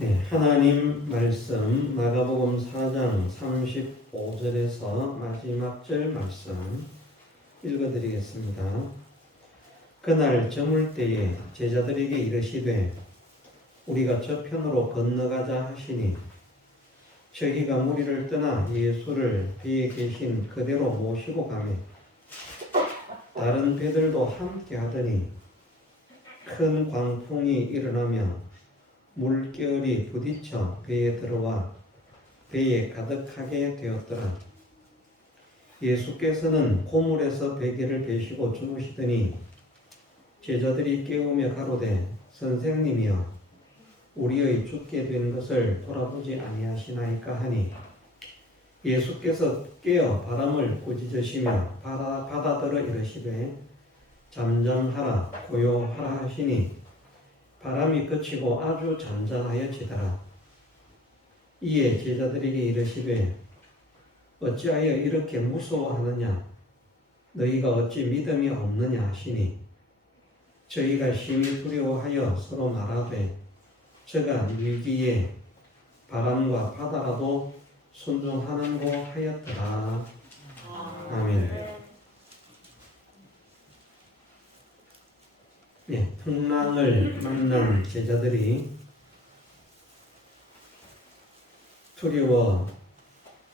네, 하나님 말씀 마가복음 4장 35절에서 마지막 절 말씀 읽어드리겠습니다. 그날 저물 때에 제자들에게 이르시되 우리가 저편으로 건너가자 하시니 저희가 무리를 떠나 예수를 배에 계신 그대로 모시고 가매 다른 배들도 함께 하더니 큰 광풍이 일어나며 물결이 부딪혀 배에 들어와 배에 가득하게 되었더라. 예수께서는 고물에서 베개를 베시고 주무시더니 제자들이 깨우며 가로되 선생님이여 우리의 죽게 된 것을 돌아보지 아니하시나이까 하니 예수께서 깨어 바람을 꾸짖으시며 바다더러 이르시되 잠잠하라 고요하라 하시니 바람이 그치고 아주 잔잔하여지더라. 이에 제자들에게 이르시되 어찌하여 이렇게 무서워하느냐 너희가 어찌 믿음이 없느냐 하시니 저희가 심히 두려워하여 서로 말하되 저가 위기에 바람과 바다라도 순종하는고 하였더라. 아멘. 네, 풍랑을 만난 제자들이 두려워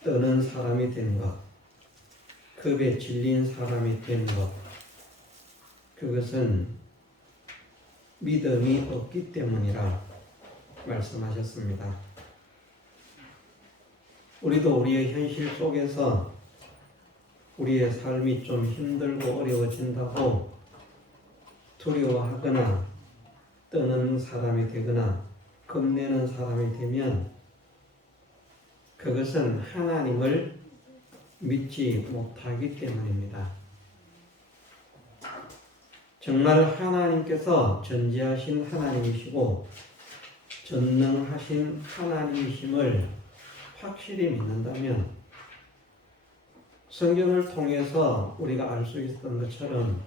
떠는 사람이 된 것, 겁에 질린 사람이 된 것, 그것은 믿음이 없기 때문이라 말씀하셨습니다. 우리도 우리의 현실 속에서 우리의 삶이 좀 힘들고 어려워진다고 두려워하거나 떠는 사람이 되거나 겁내는 사람이 되면 그것은 하나님을 믿지 못하기 때문입니다. 정말 하나님께서 전지하신 하나님이시고 전능하신 하나님이심을 확실히 믿는다면 성경을 통해서 우리가 알 수 있었던 것처럼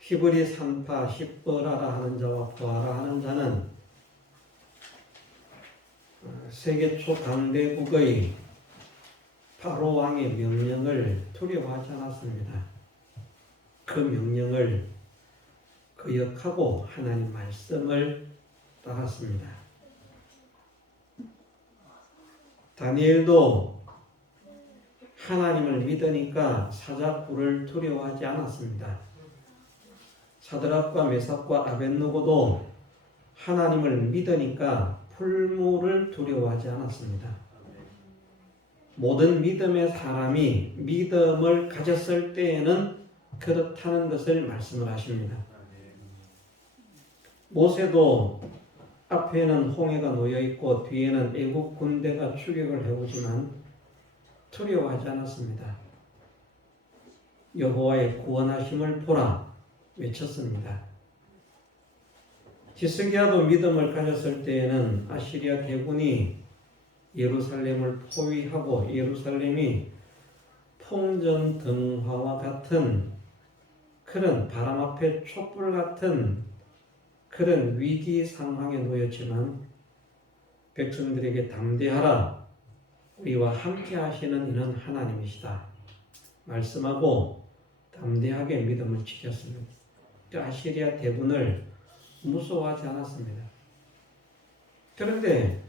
히브리 산파 십보라라 하는 자와 보아라 하는 자는 세계 초강대국의 바로 왕의 명령을 두려워하지 않았습니다. 그 명령을 거역하고 하나님 말씀을 따랐습니다. 다니엘도 하나님을 믿으니까 사자굴을 두려워하지 않았습니다. 사드락과 메삭과 아벳느고도 하나님을 믿으니까 풀무를 두려워하지 않았습니다. 모든 믿음의 사람이 믿음을 가졌을 때에는 그렇다는 것을 말씀을 하십니다. 모세도 앞에는 홍해가 놓여 있고 뒤에는 애국 군대가 추격을 해오지만 두려워하지 않았습니다. 여호와의 구원하심을 보라 외쳤습니다. 히스기야도 믿음을 가졌을 때에는 아시리아 대군이 예루살렘을 포위하고 예루살렘이 풍전등화와 같은 그런 바람 앞에 촛불 같은 그런 위기 상황에 놓였지만 백성들에게 담대하라 우리와 함께 하시는 이는 하나님이시다 말씀하고 담대하게 믿음을 지켰습니다. 그 아시리아 대군을 무서워하지 않았습니다. 그런데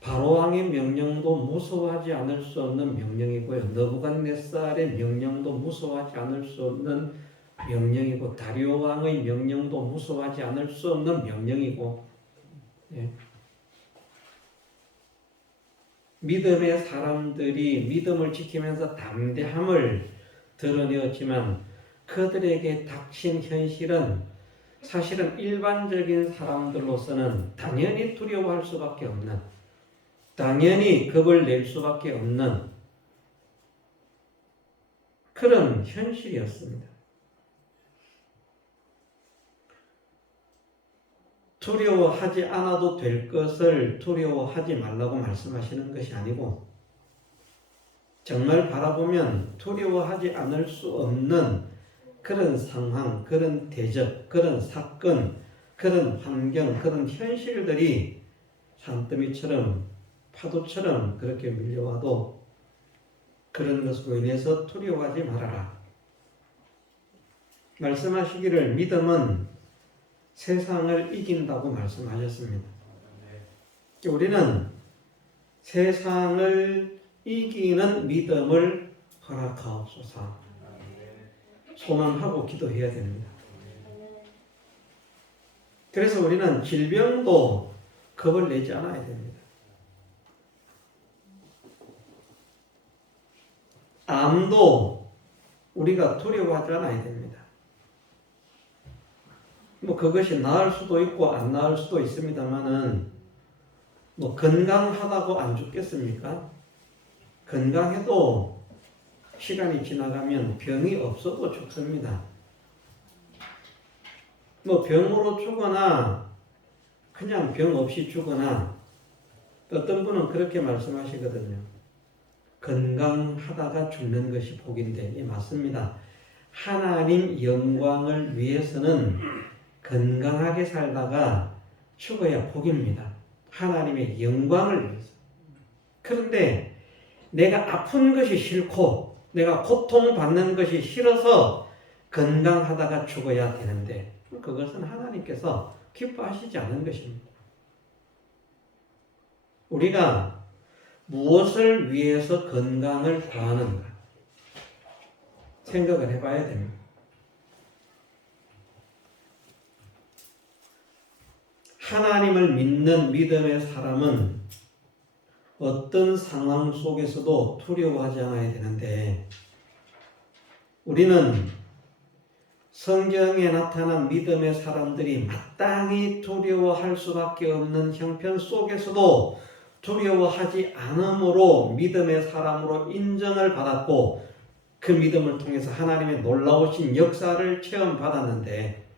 바로왕의 명령도 무서워하지 않을 수 없는 명령이고요. 느부갓네살의 명령도 무서워하지 않을 수 없는 명령이고 다리오 왕의 명령도 무서워하지 않을 수 없는 명령이고 믿음의 사람들이 믿음을 지키면서 담대함을 드러내었지만 그들에게 닥친 현실은 사실은 일반적인 사람들로서는 당연히 두려워할 수밖에 없는 당연히 겁을 낼 수밖에 없는 그런 현실이었습니다. 두려워하지 않아도 될 것을 두려워하지 말라고 말씀하시는 것이 아니고 정말 바라보면 두려워하지 않을 수 없는 그런 상황, 그런 대적, 그런 사건, 그런 환경, 그런 현실들이 산더미처럼 파도처럼 그렇게 밀려와도 그런 것으로 인해서 두려워하지 말아라. 말씀하시기를 믿음은 세상을 이긴다고 말씀하셨습니다. 우리는 세상을 이기는 믿음을 허락하옵소서. 소망하고 기도해야 됩니다. 그래서 우리는 질병도 겁을 내지 않아야 됩니다. 암도 우리가 두려워하지 않아야 됩니다. 뭐 그것이 나을 수도 있고 안 나을 수도 있습니다만은 뭐 건강하다고 안 죽겠습니까? 건강해도 시간이 지나가면 병이 없어도 죽습니다. 뭐 병으로 죽거나 그냥 병 없이 죽거나 어떤 분은 그렇게 말씀하시거든요. 건강하다가 죽는 것이 복인데, 예, 맞습니다. 하나님 영광을 위해서는 건강하게 살다가 죽어야 복입니다. 하나님의 영광을 위해서. 그런데 내가 아픈 것이 싫고 내가 고통받는 것이 싫어서 건강하다가 죽어야 되는데 그것은 하나님께서 기뻐하시지 않은 것입니다. 우리가 무엇을 위해서 건강을 구하는가 생각을 해봐야 됩니다. 하나님을 믿는 믿음의 사람은 어떤 상황 속에서도 두려워하지 않아야 되는데 우리는 성경에 나타난 믿음의 사람들이 마땅히 두려워할 수밖에 없는 형편 속에서도 두려워하지 않음으로 믿음의 사람으로 인정을 받았고 그 믿음을 통해서 하나님의 놀라우신 역사를 체험받았는데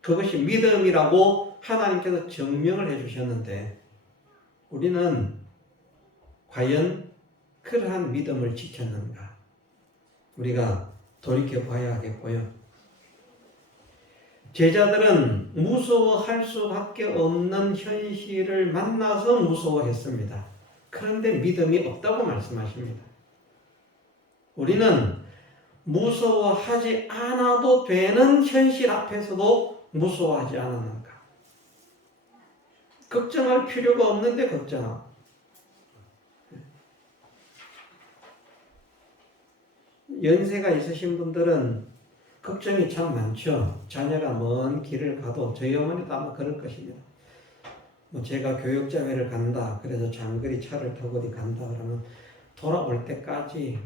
그것이 믿음이라고 하나님께서 증명을 해주셨는데 우리는 과연 그러한 믿음을 지켰는가? 우리가 돌이켜봐야 하겠고요. 제자들은 무서워할 수밖에 없는 현실을 만나서 무서워했습니다. 그런데 믿음이 없다고 말씀하십니다. 우리는 무서워하지 않아도 되는 현실 앞에서도 무서워하지 않았는가? 걱정할 필요가 없는데 걱정하고 연세가 있으신 분들은 걱정이 참 많죠. 자녀가 먼 길을 가도 저희 어머니도 아마 그럴 것입니다. 뭐 제가 교육자회를 간다. 그래서 장거리 차를 타고 어디 간다. 그러면 돌아올 때까지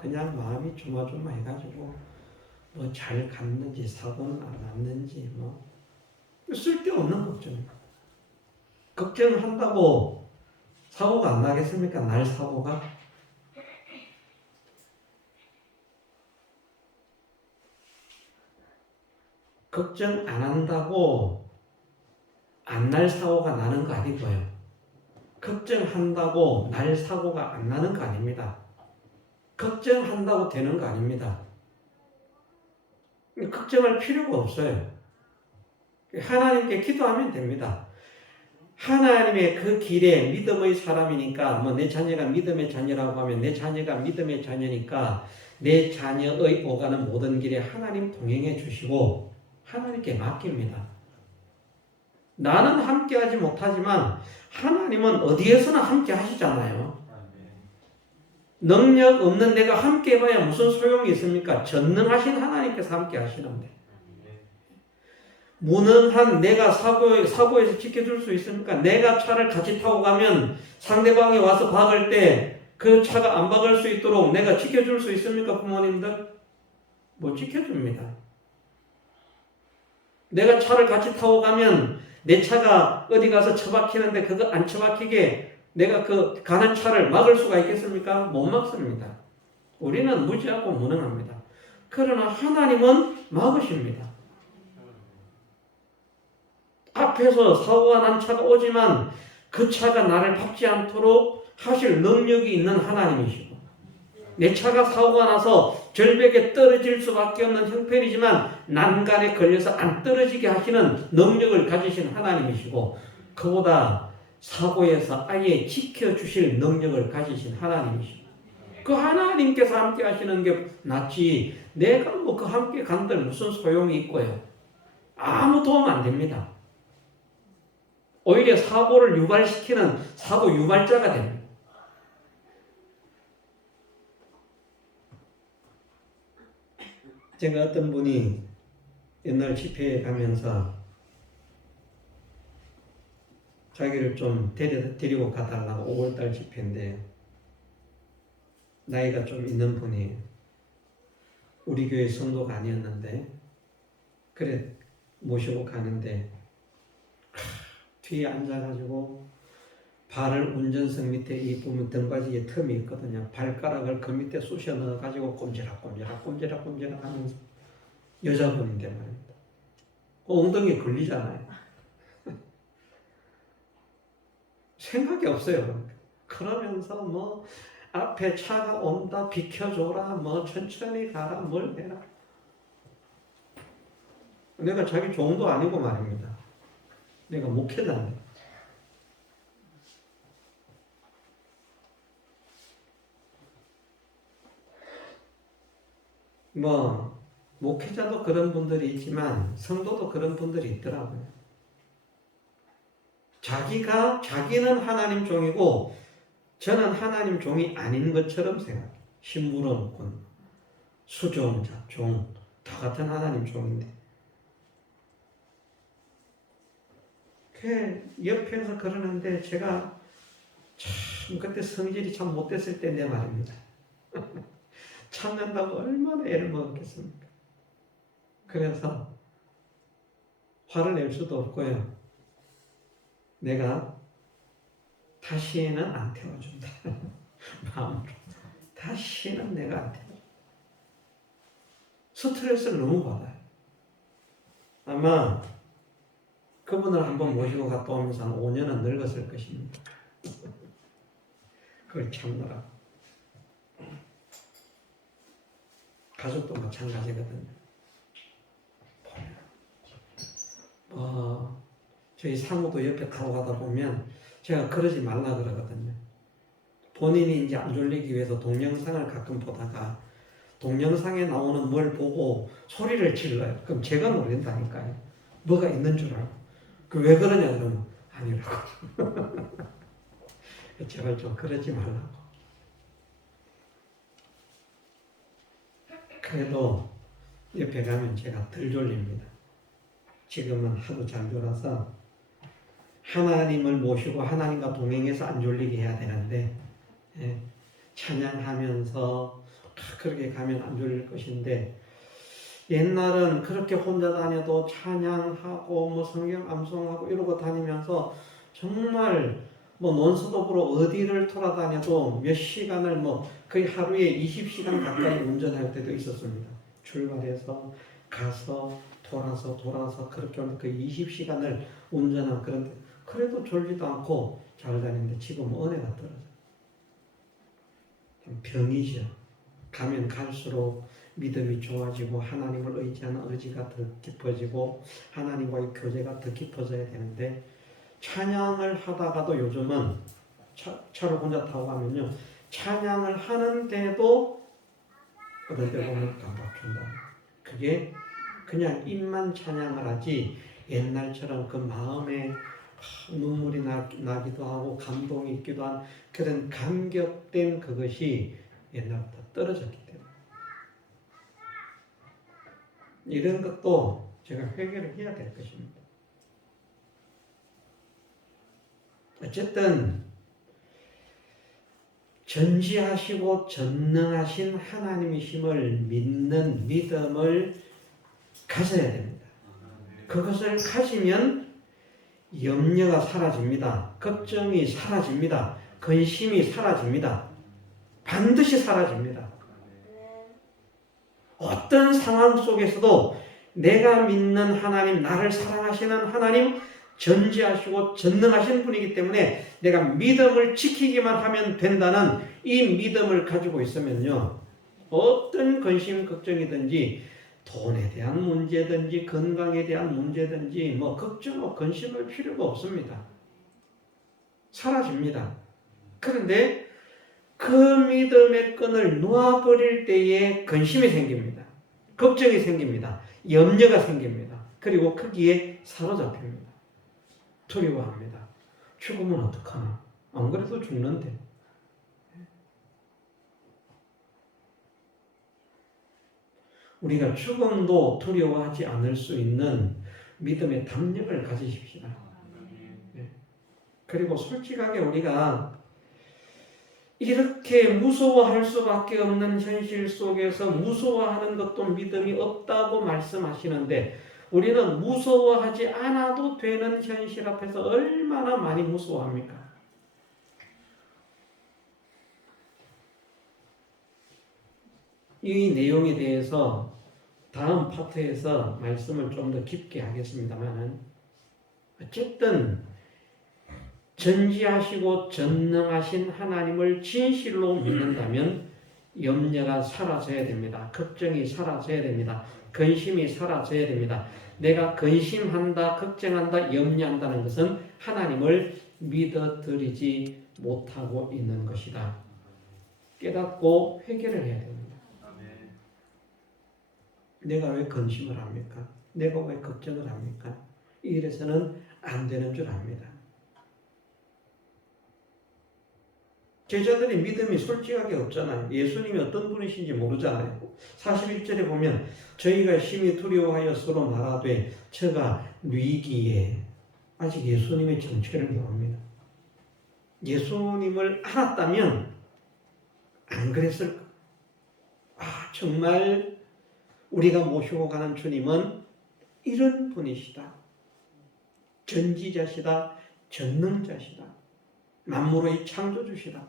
그냥 마음이 조마조마해가지고 뭐 잘 갔는지 사고는 안 났는지 뭐 쓸데없는 걱정입니다. 걱정한다고 사고가 안 나겠습니까? 날 사고가? 걱정 안 한다고 안 날 사고가 나는 거 아니고요. 걱정한다고 날 사고가 안 나는 거 아닙니다. 걱정한다고 되는 거 아닙니다. 걱정할 필요가 없어요. 하나님께 기도하면 됩니다. 하나님의 그 길에 믿음의 사람이니까 뭐 내 자녀가 믿음의 자녀라고 하면 내 자녀가 믿음의 자녀니까 내 자녀의 오가는 모든 길에 하나님 동행해 주시고 하나님께 맡깁니다. 나는 함께하지 못하지만 하나님은 어디에서나 함께 하시잖아요. 능력 없는 내가 함께 해봐야 무슨 소용이 있습니까? 전능하신 하나님께서 함께 하시는데 무능한 내가 사고에서 지켜줄 수 있습니까? 내가 차를 같이 타고 가면 상대방이 와서 박을 때 그 차가 안 박을 수 있도록 내가 지켜줄 수 있습니까? 부모님들? 못 지켜줍니다. 내가 차를 같이 타고 가면 내 차가 어디 가서 처박히는데 그거 안 처박히게 내가 그 가는 차를 막을 수가 있겠습니까? 못 막습니다. 우리는 무지하고 무능합니다. 그러나 하나님은 막으십니다. 앞에서 사고가 난 차가 오지만 그 차가 나를 밟지 않도록 하실 능력이 있는 하나님이시고 내 차가 사고가 나서 절벽에 떨어질 수밖에 없는 형편이지만 난간에 걸려서 안 떨어지게 하시는 능력을 가지신 하나님이시고 그보다 사고에서 아예 지켜주실 능력을 가지신 하나님이시고 그 하나님께서 함께 하시는 게 낫지 내가 뭐 그 함께 간들 무슨 소용이 있고요. 아무 도움 안 됩니다. 오히려 사고를 유발시키는 사고 유발자가 됩니다. 제가 어떤 분이 옛날 집회에 가면서 자기를 좀 데리고 가달라고 5월달 집회인데 나이가 좀 있는 분이에요. 우리 교회 성도가 아니었는데 그래 모시고 가는데 뒤에 앉아가지고 발을 운전석 밑에 이 보면 등받이에 틈이 있거든요. 발가락을 그 밑에 쑤셔 넣어가지고 꼼지락꼼지락 하면서 여자분인데 말입니다. 엉덩이에 걸리잖아요. 생각이 없어요. 그러면서 뭐 앞에 차가 온다 비켜줘라 뭐 천천히 가라 뭘 해라. 내가 자기 종도 아니고 말입니다. 내가 목회자인데. 뭐 목회자도 그런 분들이 있지만 성도도 그런 분들이 있더라고요. 자기는 하나님 종이고 저는 하나님 종이 아닌 것처럼 생각해요. 신물원군, 수종자, 종 다 같은 하나님 종인데 그 옆에서 그러는데 제가 참 그때 성질이 참 못됐을 때인데 말입니다. 참는다고 얼마나 애를 먹었겠습니까? 그래서 화를 낼 수도 없고요. 내가 다시는 안 태워준다. 마음으로. 다시는 내가 안 태워준다. 스트레스를 너무 받아요. 아마 그분을 한번 모시고 갔다 오면서 한 5년은 늙었을 것입니다. 그걸 참느라. 가족도 마찬가지거든요. 저희 사모도 옆에 타고 가다 보면 제가 그러지 말라 그러거든요. 본인이 이제 안 졸리기 위해서 동영상을 가끔 보다가 동영상에 나오는 뭘 보고 소리를 질러요. 그럼 제가 놀린다니까요. 뭐가 있는 줄 알고. 왜 그러냐 그러면 아니라고. 제발 좀 그러지 말라고. 그래도 옆에 가면 제가 덜 졸립니다. 지금은 하도 잘 졸아서 하나님을 모시고 하나님과 동행해서 안 졸리게 해야 되는데 찬양하면서 그렇게 가면 안 졸릴 것인데 옛날은 그렇게 혼자 다녀도 찬양하고 뭐 성경 암송하고 이러고 다니면서 정말 뭐 논스톱으로 어디를 돌아다녀도 몇 시간을 뭐 거의 하루에 20시간 가까이 운전할 때도 있었습니다. 출발해서 가서 돌아서 그렇게 하면 그 20시간을 운전한 그런데 그래도 졸지도 않고 잘 다니는데 지금 은혜가 떨어져요. 병이죠. 가면 갈수록 믿음이 좋아지고 하나님을 의지하는 의지가 더 깊어지고 하나님과의 교제가 더 깊어져야 되는데 찬양을 하다가도 요즘은 차를 혼자 타고 가면요 찬양을 하는데도 어떨 때 보면 깜빡 준다. 그게 그냥 입만 찬양을 하지 옛날처럼 그 마음에 눈물이 나기도 하고 감동이 있기도 한 그런 감격된 그것이 옛날부터 떨어졌기 때문에 이런 것도 제가 회개를 해야 될 것입니다. 어쨌든 전지하시고 전능하신 하나님이심을 믿는 믿음을 가져야 됩니다. 그것을 가지면 염려가 사라집니다. 걱정이 사라집니다. 근심이 사라집니다. 반드시 사라집니다. 어떤 상황 속에서도 내가 믿는 하나님, 나를 사랑하시는 하나님, 전지하시고 전능하신 분이기 때문에 내가 믿음을 지키기만 하면 된다는 이 믿음을 가지고 있으면요 어떤 근심 걱정이든지 돈에 대한 문제든지 건강에 대한 문제든지 뭐 걱정하고 근심할 필요가 없습니다. 사라집니다. 그런데 그 믿음의 끈을 놓아버릴 때에 근심이 생깁니다. 걱정이 생깁니다. 염려가 생깁니다. 그리고 거기에 사로잡힙니다. 두려워합니다. 죽으면 어떡하나? 안 그래도 죽는데. 우리가 죽음도 두려워하지 않을 수 있는 믿음의 담력을 가지십시다. 그리고 솔직하게 우리가 이렇게 무서워할 수밖에 없는 현실 속에서 무서워하는 것도 믿음이 없다고 말씀하시는데 우리는 무서워하지 않아도 되는 현실 앞에서 얼마나 많이 무서워합니까? 이 내용에 대해서 다음 파트에서 말씀을 좀 더 깊게 하겠습니다만 어쨌든 전지하시고 전능하신 하나님을 진실로 믿는다면 염려가 사라져야 됩니다. 걱정이 사라져야 됩니다. 근심이 사라져야 됩니다. 내가 근심한다, 걱정한다, 염려한다는 것은 하나님을 믿어드리지 못하고 있는 것이다. 깨닫고 회개를 해야 됩니다. 내가 왜 근심을 합니까? 내가 왜 걱정을 합니까? 이래서는 안 되는 줄 압니다. 제자들이 믿음이 솔직하게 없잖아요. 예수님이 어떤 분이신지 모르잖아요. 41절에 보면 저희가 심히 두려워하여 서로 말하되 저가 뉘기에 아직 예수님의 정체를 모릅니다. 예수님을 알았다면 안 그랬을까? 정말 우리가 모시고 가는 주님은 이런 분이시다. 전지자시다. 전능자시다. 만물의 창조주시다.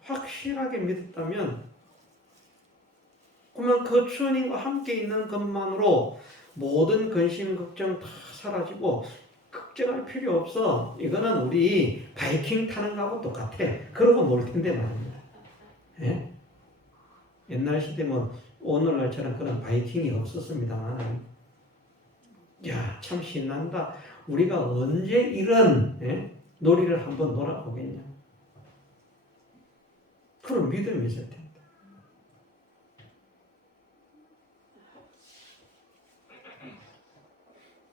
확실하게 믿었다면 그러면 그 주님과 함께 있는 것만으로 모든 근심 걱정 다 사라지고 걱정할 필요 없어. 이거는 우리 바이킹 타는 거하고 똑같아. 그러고 놀 텐데 말입니다. 예? 옛날 시대면 오늘날처럼 그런 바이킹이 없었습니다만 야, 참 신난다. 우리가 언제 이런 놀이를 한번 놀아보겠냐. 그런 믿음이 있을 텐데.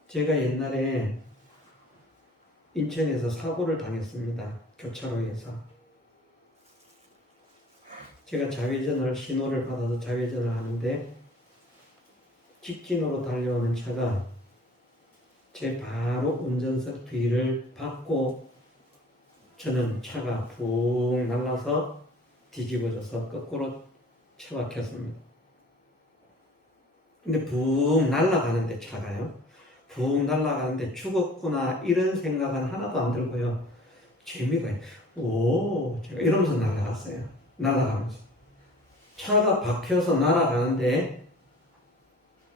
제가 옛날에 인천에서 사고를 당했습니다. 교차로에서. 제가 좌회전을 신호를 받아서 좌회전을 하는데 직진으로 달려오는 차가 제 바로 운전석 뒤를 받고 저는 차가 붕 날라서 뒤집어져서 거꾸로 처박혔습니다. 근데 붕 날아가는데 차가요. 붕 날아가는데 죽었구나 이런 생각은 하나도 안 들고요. 재미가 제가 이러면서 날아갔어요. 날아가면서 차가 박혀서 날아가는데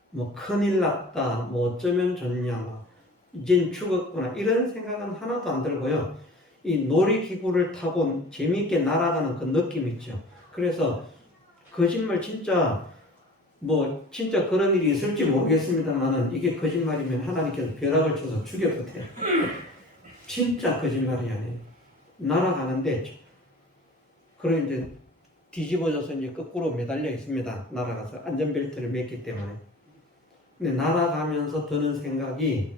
뭐 큰일 났다, 뭐 어쩌면 좋냐, 이젠 죽었구나 이런 생각은 하나도 안 들고요. 이 놀이기구를 타고 재미있게 날아가는 그 느낌 있죠. 그래서 거짓말 진짜 진짜 그런 일이 있을지 모르겠습니다만은 이게 거짓말이면 하나님께서 벼락을 쳐서 죽여도 돼요. 진짜 거짓말이 아니에요. 날아가는데 그런 이제 뒤집어져서 이제 거꾸로 매달려 있습니다. 날아가서 안전벨트를 맸기 때문에. 근데 날아가면서 드는 생각이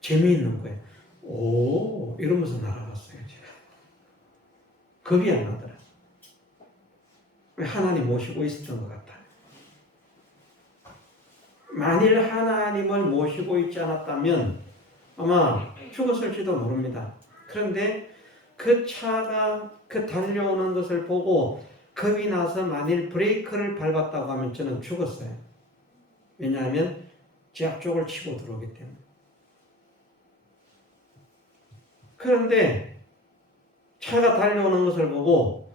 재미있는 거예요. 이러면서 날아갔어요. 제가. 겁이 안 나더라. 하나님 모시고 있었던 것 같아요. 만일 하나님을 모시고 있지 않았다면 아마 죽었을지도 모릅니다. 그런데 그 차가 그 달려오는 것을 보고 겁이 나서 만일 브레이크를 밟았다고 하면 저는 죽었어요. 왜냐하면 제 앞쪽을 치고 들어오기 때문에. 그런데 차가 달려오는 것을 보고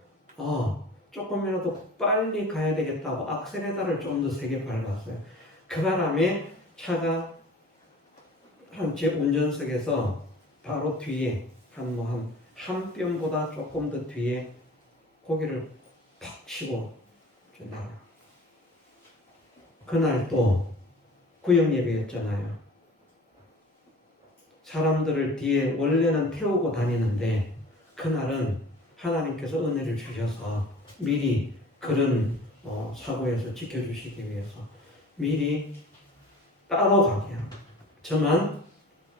조금이라도 빨리 가야 되겠다고 악셀레다를 좀 더 세게 밟았어요. 그 바람에 차가 제 운전석에서 바로 뒤에 한 뼘보다 조금 더 뒤에 고개를 팍 치고 나가. 그날 또 구역 예배였잖아요. 사람들을 뒤에 원래는 태우고 다니는데 그날은 하나님께서 은혜를 주셔서 미리 그런 사고에서 지켜주시기 위해서 미리 따로 가게 하고 저만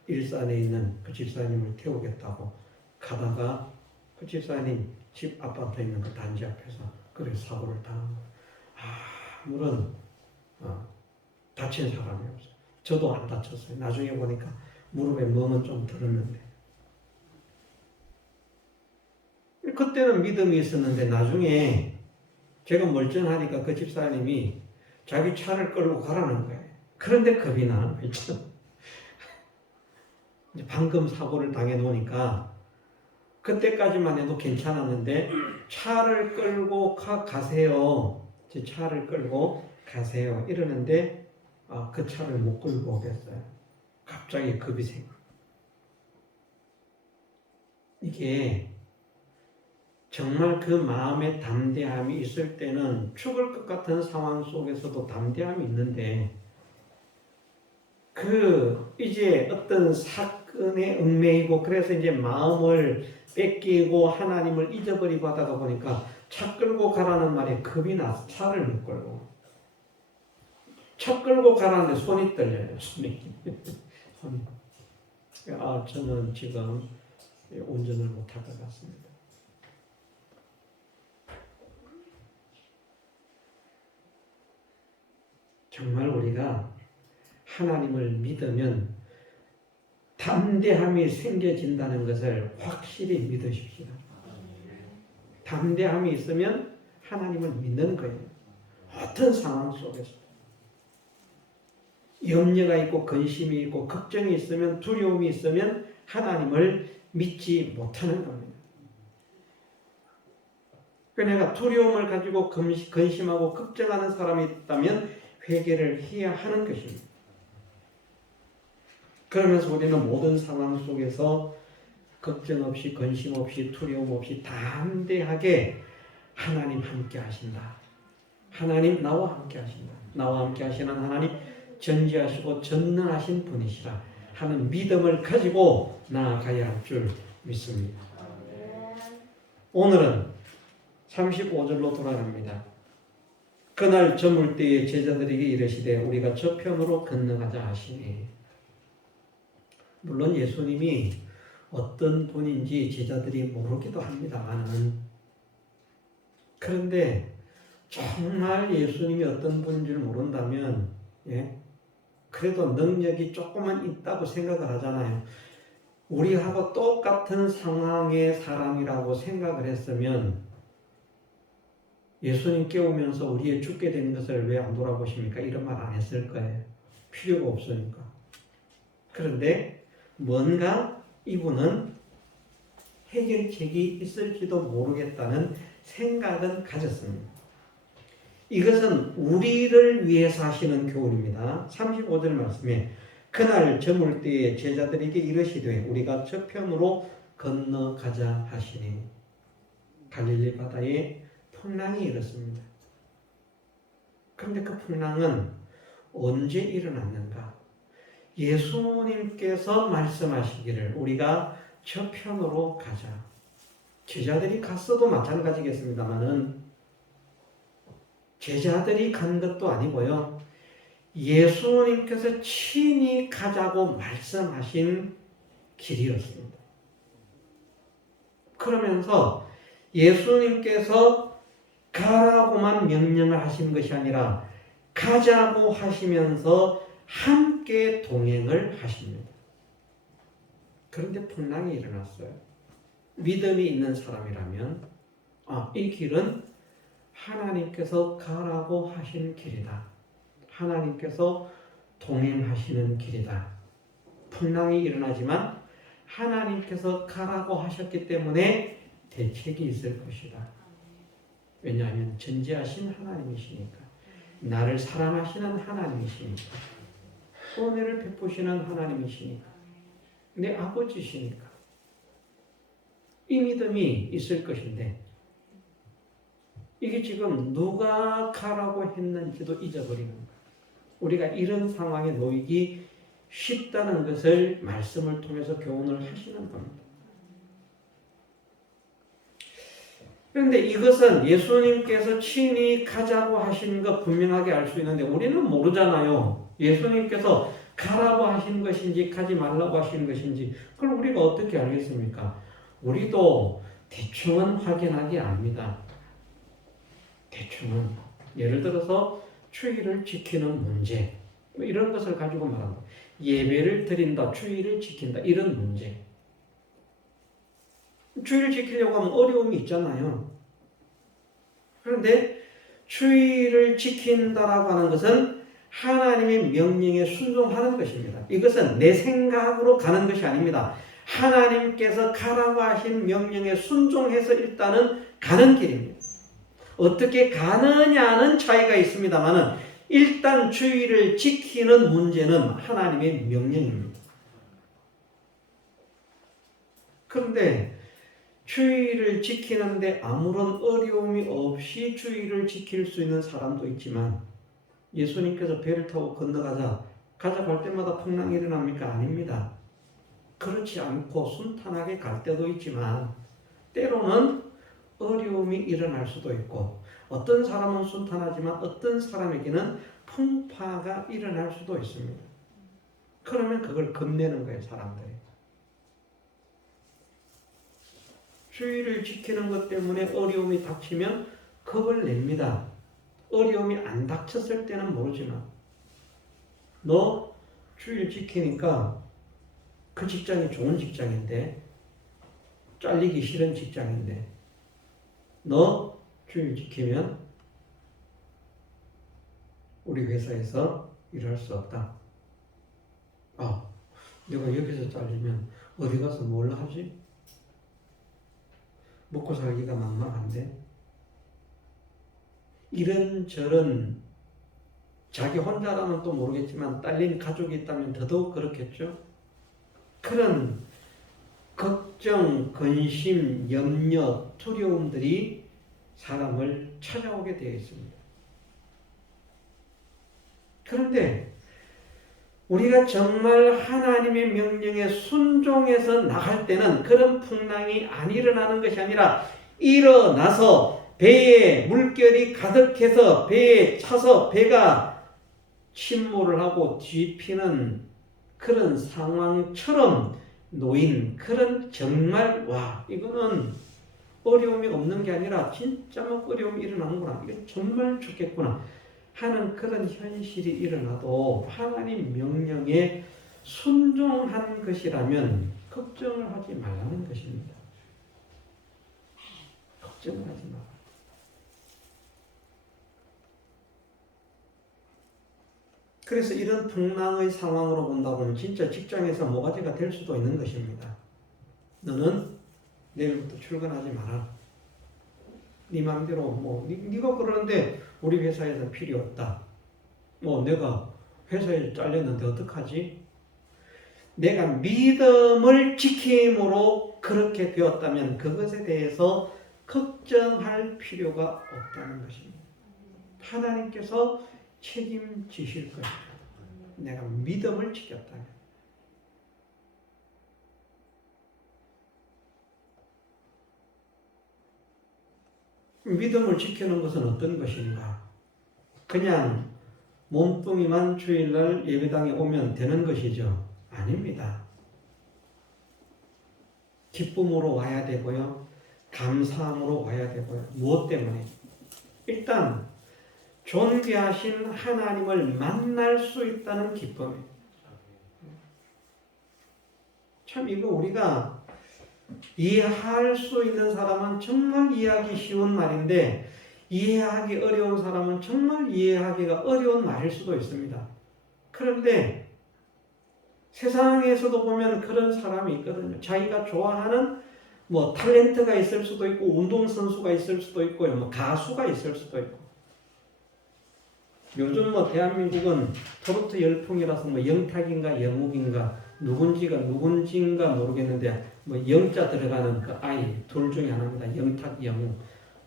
일산에 있는 그 집사님을 태우겠다고 가다가 그 집사님 집 아파트에 있는 그 단지 앞에서 그래 사고를 당한 거예요. 아무런 다친 사람이 없어요. 저도 안 다쳤어요. 나중에 보니까 무릎에 멍은 좀 들었는데 그때는 믿음이 있었는데 나중에 제가 멀쩡하니까 그 집사님이 자기 차를 끌고 가라는 거예요. 그런데 겁이 나는 거죠. 이제 방금 사고를 당해 놓으니까 그때까지만 해도 괜찮았는데 차를 끌고 가세요. 제 차를 끌고 가세요. 이러는데 그 차를 못 끌고 오겠어요. 갑자기 겁이 생겨. 이게 정말 그 마음의 담대함이 있을 때는 죽을 것 같은 상황 속에서도 담대함이 있는데 이제 어떤 사건에 얽매이고 그래서 이제 마음을 뺏기고 하나님을 잊어버리고 하다가 보니까 차 끌고 가라는 말에 겁이 나서 차를 못 끌고 차 끌고 가라는데 손이 떨려요. 손이. 저는 지금 운전을 못할 것 같습니다. 정말 우리가 하나님을 믿으면 담대함이 생겨진다는 것을 확실히 믿으십시오. 담대함이 있으면 하나님을 믿는 거예요. 어떤 상황 속에서 염려가 있고 근심이 있고 걱정이 있으면 두려움이 있으면 하나님을 믿지 못하는 겁니다. 그러니까 두려움을 가지고 근심하고 걱정하는 사람이 있다면 회개를 해야 하는 것입니다. 그러면서 우리는 모든 상황 속에서 걱정 없이 근심 없이 두려움 없이 담대하게 하나님 함께 하신다. 하나님 나와 함께 하신다. 나와 함께 하시는 하나님 전지하시고 전능하신 분이시라 하는 믿음을 가지고 나아가야 할 줄 믿습니다. 오늘은 35절로 돌아갑니다. 그날 저물 때에 제자들에게 이르시되 우리가 저편으로 건너가자 하시니 물론 예수님이 어떤 분인지 제자들이 모르기도 합니다만 그런데 정말 예수님이 어떤 분인지를 모른다면 그래도 능력이 조금은 있다고 생각을 하잖아요. 우리하고 똑같은 상황의 사람이라고 생각을 했으면 예수님 깨우면서 우리의 죽게 되는 것을 왜 안 돌아보십니까? 이런 말 안 했을 거예요. 필요가 없으니까. 그런데 뭔가 이분은 해결책이 있을지도 모르겠다는 생각은 가졌습니다. 이것은 우리를 위해서 하시는 교훈입니다. 35절 말씀에 그날 저물 때에 제자들에게 이르시되 우리가 저편으로 건너가자 하시니 갈릴리 바다에 풍랑이 일었습니다. 그런데 그 풍랑은 언제 일어났는가? 예수님께서 말씀하시기를 우리가 저편으로 가자. 제자들이 갔어도 마찬가지겠습니다만은 제자들이 간 것도 아니고요. 예수님께서 친히 가자고 말씀하신 길이었습니다. 그러면서 예수님께서 가라고만 명령을 하신 것이 아니라 가자고 하시면서 함께 동행을 하십니다. 그런데 풍랑이 일어났어요. 믿음이 있는 사람이라면 이 길은 하나님께서 가라고 하신 길이다. 하나님께서 동행하시는 길이다. 풍랑이 일어나지만 하나님께서 가라고 하셨기 때문에 대책이 있을 것이다. 왜냐하면 전지하신 하나님이시니까. 나를 사랑하시는 하나님이시니까. 은혜를 베푸시는 하나님이시니까. 내 아버지시니까. 이 믿음이 있을 것인데 이게 지금 누가 가라고 했는지도 잊어버리는 거예요. 우리가 이런 상황에 놓이기 쉽다는 것을 말씀을 통해서 교훈을 하시는 겁니다. 그런데 이것은 예수님께서 친히 가자고 하신 것 분명하게 알 수 있는데 우리는 모르잖아요. 예수님께서 가라고 하신 것인지 가지 말라고 하신 것인지 그걸 우리가 어떻게 알겠습니까? 우리도 대충은 확인하기 압니다. 대충은. 예를 들어서 추위를 지키는 문제 이런 것을 가지고 말한다. 예배를 드린다, 추위를 지킨다 이런 문제. 추위를 지키려고 하면 어려움이 있잖아요. 그런데 추위를 지킨다라고 하는 것은 하나님의 명령에 순종하는 것입니다. 이것은 내 생각으로 가는 것이 아닙니다. 하나님께서 가라고 하신 명령에 순종해서 일단은 가는 길입니다. 어떻게 가느냐는 차이가 있습니다만 일단 추위를 지키는 문제는 하나님의 명령입니다. 그런데 추위를 지키는데 아무런 어려움이 없이 추위를 지킬 수 있는 사람도 있지만 예수님께서 배를 타고 건너가자 가져갈 때마다 풍랑이 일어납니까? 아닙니다. 그렇지 않고 순탄하게 갈 때도 있지만 때로는 어려움이 일어날 수도 있고 어떤 사람은 순탄하지만 어떤 사람에게는 풍파가 일어날 수도 있습니다. 그러면 그걸 겁내는 거예요, 사람들이. 추위를 지키는 것 때문에 어려움이 닥치면 겁을 냅니다. 어려움이 안 닥쳤을 때는 모르지만 너 추위를 지키니까 그 직장이 좋은 직장인데 잘리기 싫은 직장인데 너 추위를 지키면 우리 회사에서 일할 수 없다. 아, 내가 여기서 잘리면 어디 가서 뭘 하지? 먹고 살기가 막막한데 이런저런 자기 혼자라면 또 모르겠지만 딸린 가족이 있다면 더더욱 그렇겠죠. 그런 걱정, 근심, 염려, 두려움들이 사람을 찾아오게 되어 있습니다. 그런데 우리가 정말 하나님의 명령에 순종해서 나갈 때는 그런 풍랑이 안 일어나는 것이 아니라 일어나서 배에 물결이 가득해서 배에 차서 배가 침몰을 하고 뒤피는 그런 상황처럼 놓인 그런 정말 와 이거는 어려움이 없는 게 아니라 진짜 막 어려움이 일어나는구나. 이거 정말 좋겠구나 하는 그런 현실이 일어나도 하나님 명령에 순종한 것이라면 걱정을 하지 말라는 것입니다. 걱정을 하지 마. 그래서 이런 풍랑의 상황으로 본다고는 진짜 직장에서 모가지가 될 수도 있는 것입니다. 너는 내일부터 출근하지 마라. 네 마음대로 네가 그러는데 우리 회사에서 필요 없다. 내가 회사에 잘렸는데 어떡하지? 내가 믿음을 지킴으로 그렇게 되었다면 그것에 대해서 걱정할 필요가 없다는 것입니다. 하나님께서 책임지실 것이다. 내가 믿음을 지켰다면. 믿음을 지키는 것은 어떤 것인가? 그냥 몸뚱이만 주일날 예배당에 오면 되는 것이죠? 아닙니다. 기쁨으로 와야 되고요. 감사함으로 와야 되고요. 무엇 때문에? 일단 존귀하신 하나님을 만날 수 있다는 기쁨. 참 이거 우리가 이해할 수 있는 사람은 정말 이해하기 쉬운 말인데 이해하기 어려운 사람은 정말 이해하기가 어려운 말일 수도 있습니다. 그런데 세상에서도 보면 그런 사람이 있거든요. 자기가 좋아하는 탤런트가 있을 수도 있고 운동선수가 있을 수도 있고요. 가수가 있을 수도 있고 요즘 대한민국은 트로트 열풍이라서 영탁인가 영욱인가 누군지인가 모르겠는데 영자 들어가는 그 아이 둘 중에 하나입니다. 영탁 영욱.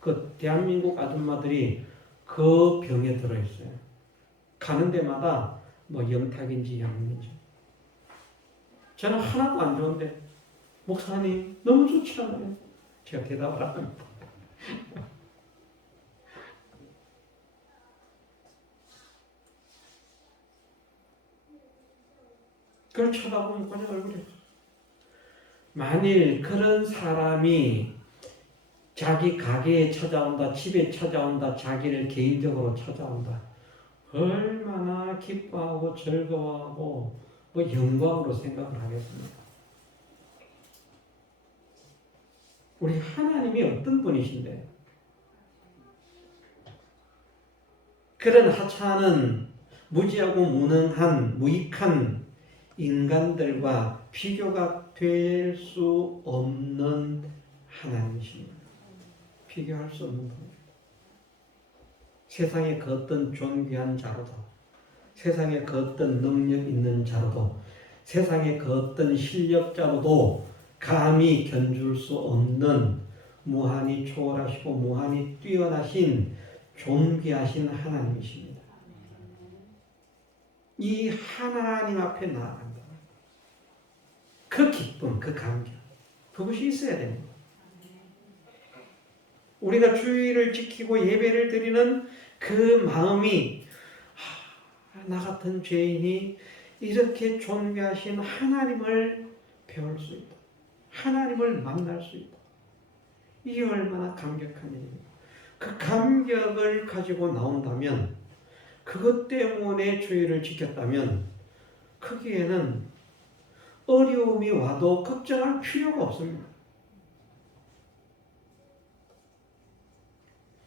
그 대한민국 아줌마들이 그 병에 들어있어요. 가는 데마다 뭐 영탁인지 양인지. 저는 하나도 안 좋은데 목사님 너무 좋지 않아요? 제가 대답을 안 합니다. 그걸 쳐다보면 그냥 얼굴이. 만일 그런 사람이 자기 가게에 찾아온다, 집에 찾아온다, 자기를 개인적으로 찾아온다. 얼마나 기뻐하고 즐거워하고 뭐 영광으로 생각을 하겠습니까? 우리 하나님이 어떤 분이신데 그런 하찮은 무지하고 무능한 무익한 인간들과 비교가 될 수 없는 하나님이십니다. 비교할 수 없는 분입니다. 세상의 그 어떤 존귀한 자로도, 세상의 그 어떤 능력 있는 자로도, 세상의 그 어떤 실력자로도 감히 견줄 수 없는 무한히 초월하시고 무한히 뛰어나신 존귀하신 하나님이십니다. 이 하나님 앞에 나아간다. 그 기쁨, 그 감격, 그것이 있어야 됩니다. 우리가 주의를 지키고 예배를 드리는 그 마음이 나 같은 죄인이 이렇게 존귀하신 하나님을 배울 수 있다. 하나님을 만날 수 있다. 이게 얼마나 감격한 일입니다. 그 감격을 가지고 나온다면, 그것 때문에 주의를 지켰다면 거기에는 어려움이 와도 걱정할 필요가 없습니다.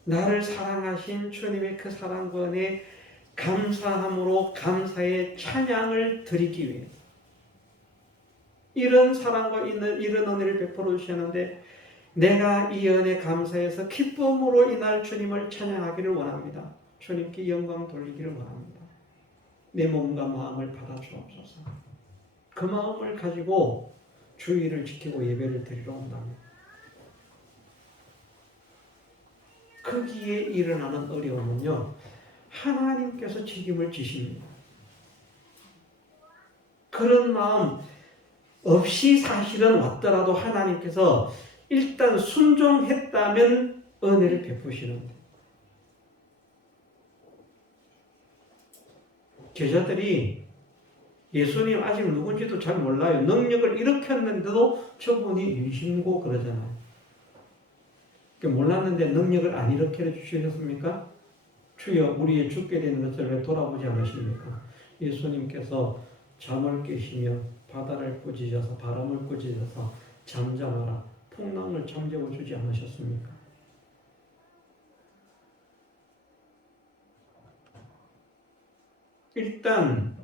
나를 사랑하신 주님의 그 사랑과 은혜 감사함으로 감사의 찬양을 드리기 위해 이런 사랑과 이런 은혜를 베풀어 주셨는데 내가 이 은혜 감사해서 기쁨으로 이날 주님을 찬양하기를 원합니다. 주님께 영광 돌리기를 원합니다. 내 몸과 마음을 받아 주옵소서. 그 마음을 가지고 주의를 지키고 예배를 드리러 온다면 거기에 일어나는 어려움은요, 하나님께서 책임을 지십니다. 그런 마음 없이 사실은 왔더라도 하나님께서 일단 순종했다면 은혜를 베푸시는데, 제자들이 예수님 아직 누군지도 잘 몰라요. 능력을 일으켰는데도 저분이 유심고 그러잖아요. 몰랐는데 능력을 안 일으켜 주시겠습니까? 주여 우리의 죽게 되는 것을 왜 돌아보지 않으십니까? 예수님께서 잠을 깨시며 바다를 꾸짖어서 바람을 꾸짖어서 잠잠하라 풍랑을 잠재워 주지 않으셨습니까? 일단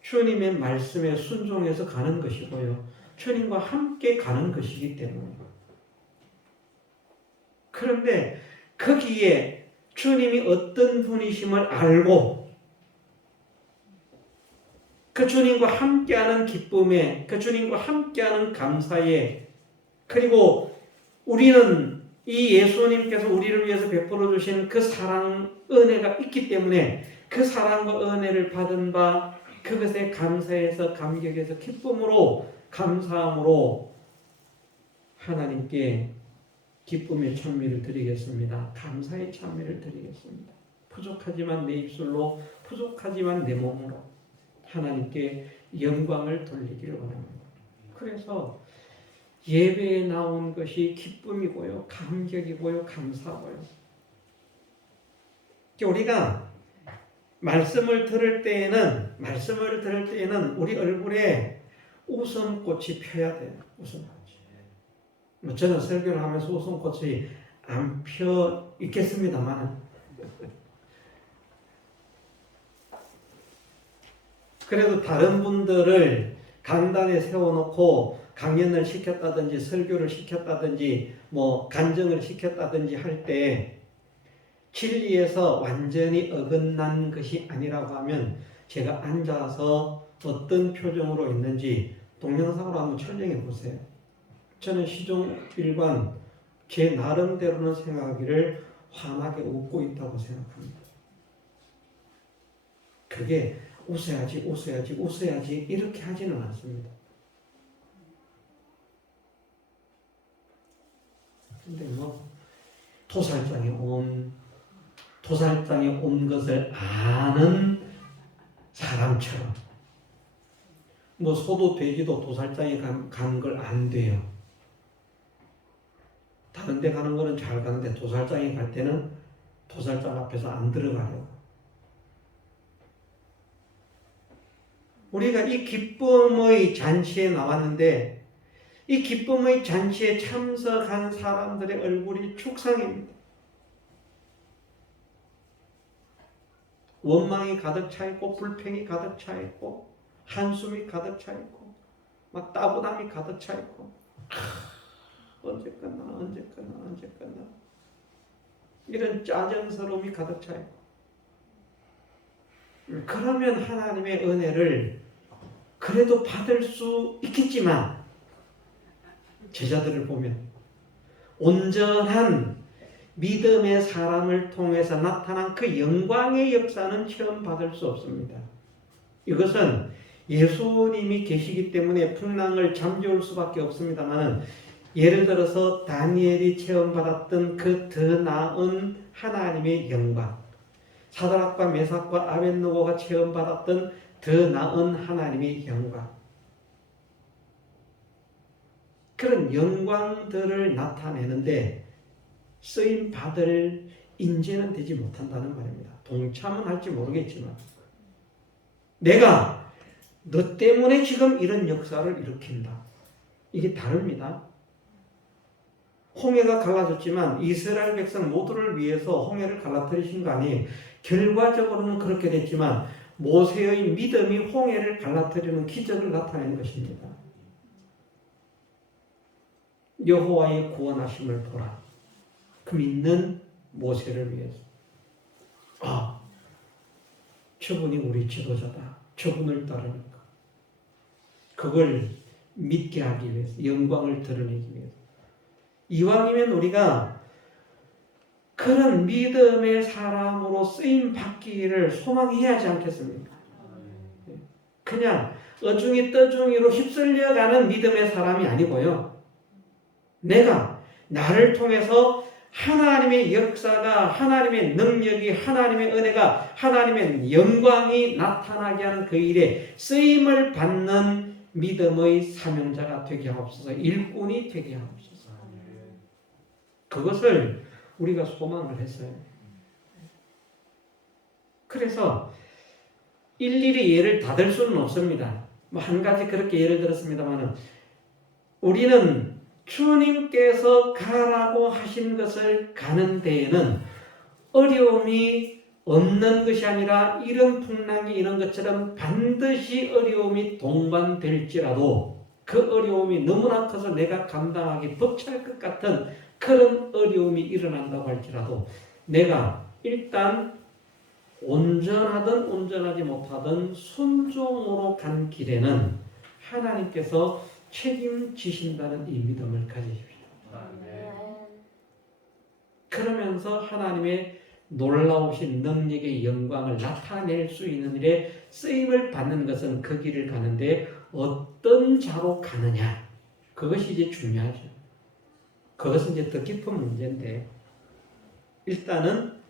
주님의 말씀에 순종해서 가는 것이고요. 주님과 함께 가는 것이기 때문에. 그런데 거기에 주님이 어떤 분이심을 알고 그 주님과 함께하는 기쁨에, 그 주님과 함께하는 감사에, 그리고 우리는 이 예수님께서 우리를 위해서 베풀어 주신 그 사랑, 은혜가 있기 때문에 그 사랑과 은혜를 받은 바 그것에 감사해서 감격해서 기쁨으로 감사함으로 하나님께 기쁨의 찬미를 드리겠습니다. 감사의 찬미를 드리겠습니다. 부족하지만 내 입술로, 부족하지만 내 몸으로 하나님께 영광을 돌리기를 원합니다. 그래서 예배에 나온 것이 기쁨이고요, 감격이고요, 감사고요. 우리가 말씀을 들을 때에는 우리 얼굴에 웃음꽃이 펴야 돼요. 웃음꽃이. 저는 설교를 하면서 웃음꽃이 안 펴 있겠습니다만 그래도 다른 분들을 강단에 세워놓고 강연을 시켰다든지 설교를 시켰다든지 뭐 간증을 시켰다든지 할 때 진리에서 완전히 어긋난 것이 아니라고 하면 제가 앉아서 어떤 표정으로 있는지 동영상으로 한번 촬영해 보세요. 저는 시종일관 제 나름대로는 생각하기를 환하게 웃고 있다고 생각합니다. 그게 웃어야지 이렇게 하지는 않습니다. 근데 도살장에 온 것을 아는 사람처럼 소도 돼지도 도살장에 간 걸 안 돼요. 다른 데 가는 거는 잘 가는데 도살장에 갈 때는 도살장 앞에서 안 들어가요. 우리가 이 기쁨의 잔치에 나왔는데 이 기쁨의 잔치에 참석한 사람들의 얼굴이 축상입니다. 원망이 가득 차 있고 불평이 가득 차 있고 한숨이 가득 차 있고 막 따분함이 가득 차 있고 언제 끝나 이런 짜증스러움이 가득 차 있고 그러면 하나님의 은혜를 그래도 받을 수 있겠지만 제자들을 보면 온전한 믿음의 사람을 통해서 나타난 그 영광의 역사는 체험 받을 수 없습니다. 이것은 예수님이 계시기 때문에 풍랑을 잠재울 수밖에 없습니다만 예를 들어서 다니엘이 체험받았던 그 더 나은 하나님의 영광, 사드락과 메삭과 아벳느고가 체험받았던 더 나은 하나님의 영광, 그런 영광들을 나타내는데 쓰임 받을 인재는 되지 못한다는 말입니다. 동참은 할지 모르겠지만 내가 너 때문에 지금 이런 역사를 일으킨다. 이게 다릅니다. 홍해가 갈라졌지만 이스라엘 백성 모두를 위해서 홍해를 갈라뜨리신 거 아니에요. 결과적으로는 그렇게 됐지만 모세의 믿음이 홍해를 갈라뜨리는 기적을 나타낸 것입니다. 여호와의 구원하심을 보라. 그 믿는 모세를 위해서. 저분이 우리 지도자다. 저분을 따르니까. 그걸 믿게 하기 위해서, 영광을 드러내기 위해서. 이왕이면 우리가 그런 믿음의 사람으로 쓰임 받기를 소망해야 하지 않겠습니까? 그냥 어중이 떠중이로 휩쓸려가는 믿음의 사람이 아니고요. 내가 나를 통해서 하나님의 역사가, 하나님의 능력이, 하나님의 은혜가, 하나님의 영광이 나타나게 하는 그 일에 쓰임을 받는 믿음의 사명자가 되게 하옵소서. 일꾼이 되게 하옵소서. 그것을 우리가 소망을 했어요. 그래서 일일이 예를 다 들 수는 없습니다. 한 가지 그렇게 예를 들었습니다만 우리는 주님께서 가라고 하신 것을 가는 데에는 어려움이 없는 것이 아니라 이런 풍랑이 이런 것처럼 반드시 어려움이 동반될지라도 그 어려움이 너무나 커서 내가 감당하기 벅찰 것 같은 그런 어려움이 일어난다고 할지라도 내가 일단 온전하든 온전하지 못하든 순종으로 간 길에는 하나님께서 책임지신다는 이 믿음을 가지십시오. 그러면서 하나님의 놀라우신 능력의 영광을 나타낼 수 있는 일에 쓰임을 받는 것은 그 길을 가는데 어떤 자로 가느냐, 그것이 이제 중요하죠. 그것은 이제 더 깊은 문제인데 일단은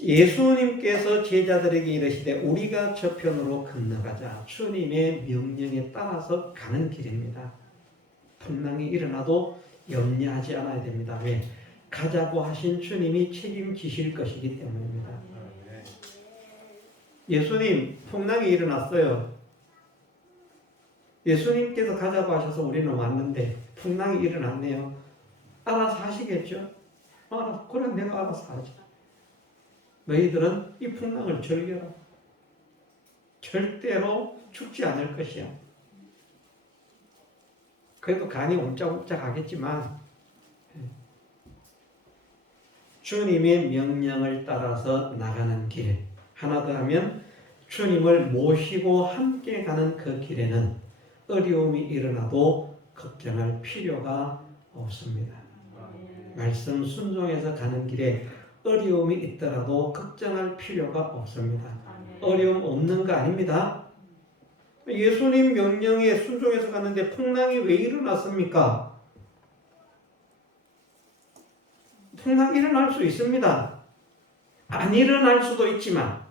예수님께서 제자들에게 이르시되 우리가 저편으로 건너가자. 주님의 명령에 따라서 가는 길입니다. 풍랑이 일어나도 염려하지 않아야 됩니다. 왜? 가자고 하신 주님이 책임지실 것이기 때문입니다. 예수님 풍랑이 일어났어요. 예수님께서 가자고 하셔서 우리는 왔는데 풍랑이 일어났네요. 알아서 하시겠죠? 그래 내가 알아서 하지. 너희들은 이 풍랑을 즐겨라. 절대로 죽지 않을 것이야. 그래도 간이 옴짝옴짝하겠지만 주님의 명령을 따라서 나가는 길, 하나 더 하면 주님을 모시고 함께 가는 그 길에는 어려움이 일어나도 걱정할 필요가 없습니다. 말씀 순종해서 가는 길에 어려움이 있더라도 걱정할 필요가 없습니다. 어려움 없는 거 아닙니다. 예수님 명령에 순종해서 갔는데 풍랑이 왜 일어났습니까? 풍랑 일어날 수 있습니다. 안 일어날 수도 있지만,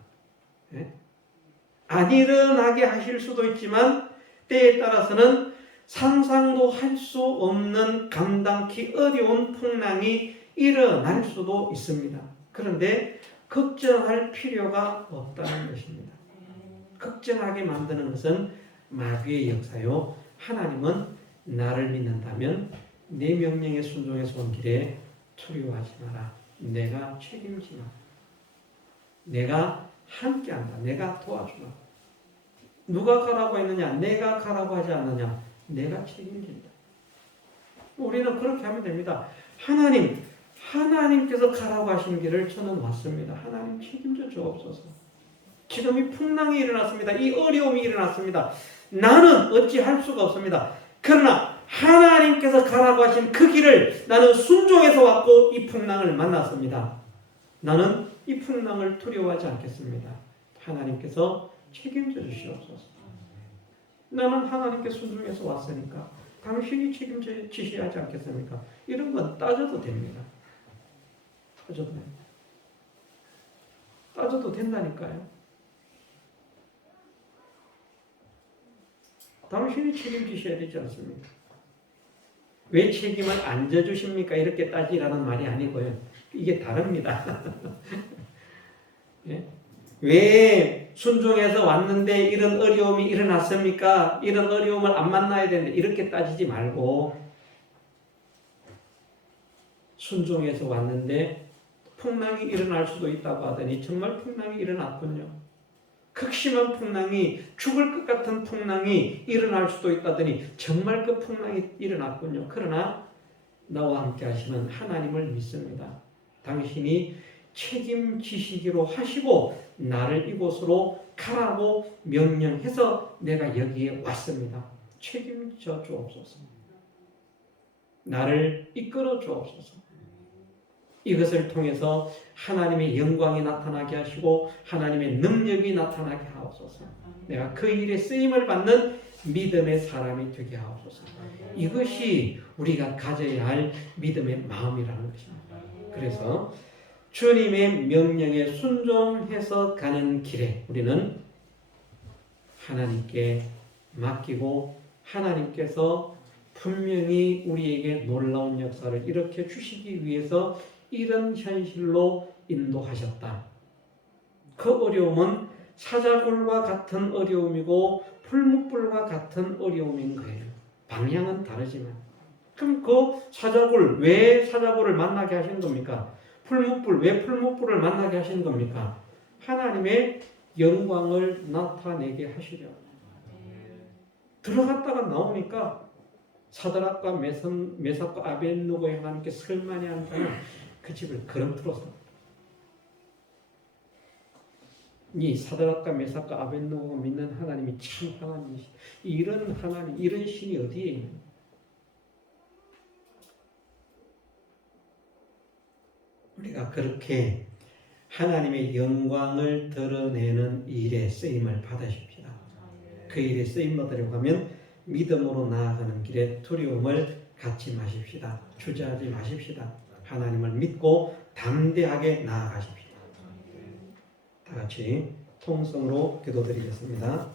안 일어나게 하실 수도 있지만 때에 따라서는 상상도 할 수 없는 감당기 어려운 풍랑이 일어날 수도 있습니다. 그런데 걱정할 필요가 없다는 것입니다. 걱정하게 만드는 것은 마귀의 역사요. 하나님은 나를 믿는다면 내 명령에 순종해서 온 길에 두려워하지 마라. 내가 책임지마. 내가 함께한다. 내가 도와주마. 누가 가라고 했느냐? 내가 가라고 하지 않느냐? 내가 책임진다. 우리는 그렇게 하면 됩니다. 하나님께서 가라고 하신 길을 저는 왔습니다. 하나님 책임져 주옵소서. 지금 이 풍랑이 일어났습니다. 이 어려움이 일어났습니다. 나는 어찌할 수가 없습니다. 그러나 하나님께서 가라고 하신 그 길을 나는 순종해서 왔고 이 풍랑을 만났습니다. 나는 이 풍랑을 두려워하지 않겠습니다. 하나님께서 책임져 주시옵소서. 나는 하나님께 순종해서 왔으니까 당신이 책임져 주셔야 하지 않겠습니까? 이런 건 따져도 됩니다. 따져도 된다니까요. 당신이 책임지셔야 되지 않습니까? 왜 책임을 안 져주십니까? 이렇게 따지라는 말이 아니고요. 이게 다릅니다. 예? 왜 순종해서 왔는데 이런 어려움이 일어났습니까? 이런 어려움을 안 만나야 되는데 이렇게 따지지 말고 순종해서 왔는데 풍랑이 일어날 수도 있다고 하더니 정말 풍랑이 일어났군요. 극심한 풍랑이 죽을 것 같은 풍랑이 일어날 수도 있다더니 정말 그 풍랑이 일어났군요. 그러나 나와 함께 하시는 하나님을 믿습니다. 당신이 책임지시기로 하시고 나를 이곳으로 가라고 명령해서 내가 여기에 왔습니다. 책임져 주옵소서. 나를 이끌어 주옵소서. 이것을 통해서 하나님의 영광이 나타나게 하시고 하나님의 능력이 나타나게 하옵소서. 내가 그 일에 쓰임을 받는 믿음의 사람이 되게 하옵소서. 이것이 우리가 가져야 할 믿음의 마음이라는 것입니다. 그래서 주님의 명령에 순종해서 가는 길에 우리는 하나님께 맡기고 하나님께서 분명히 우리에게 놀라운 역사를 일으켜 주시기 위해서 이런 현실로 인도하셨다. 그 어려움은 사자굴과 같은 어려움이고 풀무불과 같은 어려움인 거예요. 방향은 다르지만. 그럼 그 사자굴, 왜 사자굴을 만나게 하신 겁니까? 풀무불, 왜 풀무불을 만나게 하신 겁니까? 하나님의 영광을 나타내게 하시려. 들어갔다가 나오니까 사드락과 메삭과 아벳느고의 하나님께 설만이한 자는 그 집을 거름틀어서 이 사드락과 메삭과 아벳느고가 믿는 하나님이 참 하나님이시. 이런 하나님, 이런 신이 어디에 있는? 우리가 그렇게 하나님의 영광을 드러내는 일에 쓰임을 받으십시다. 그 일에 쓰임 받으려고 하면 믿음으로 나아가는 길에 두려움을 갖지 마십시다. 주저하지 마십시다. 하나님을 믿고 담대하게 나아가십시다. 다 같이 통성으로 기도드리겠습니다.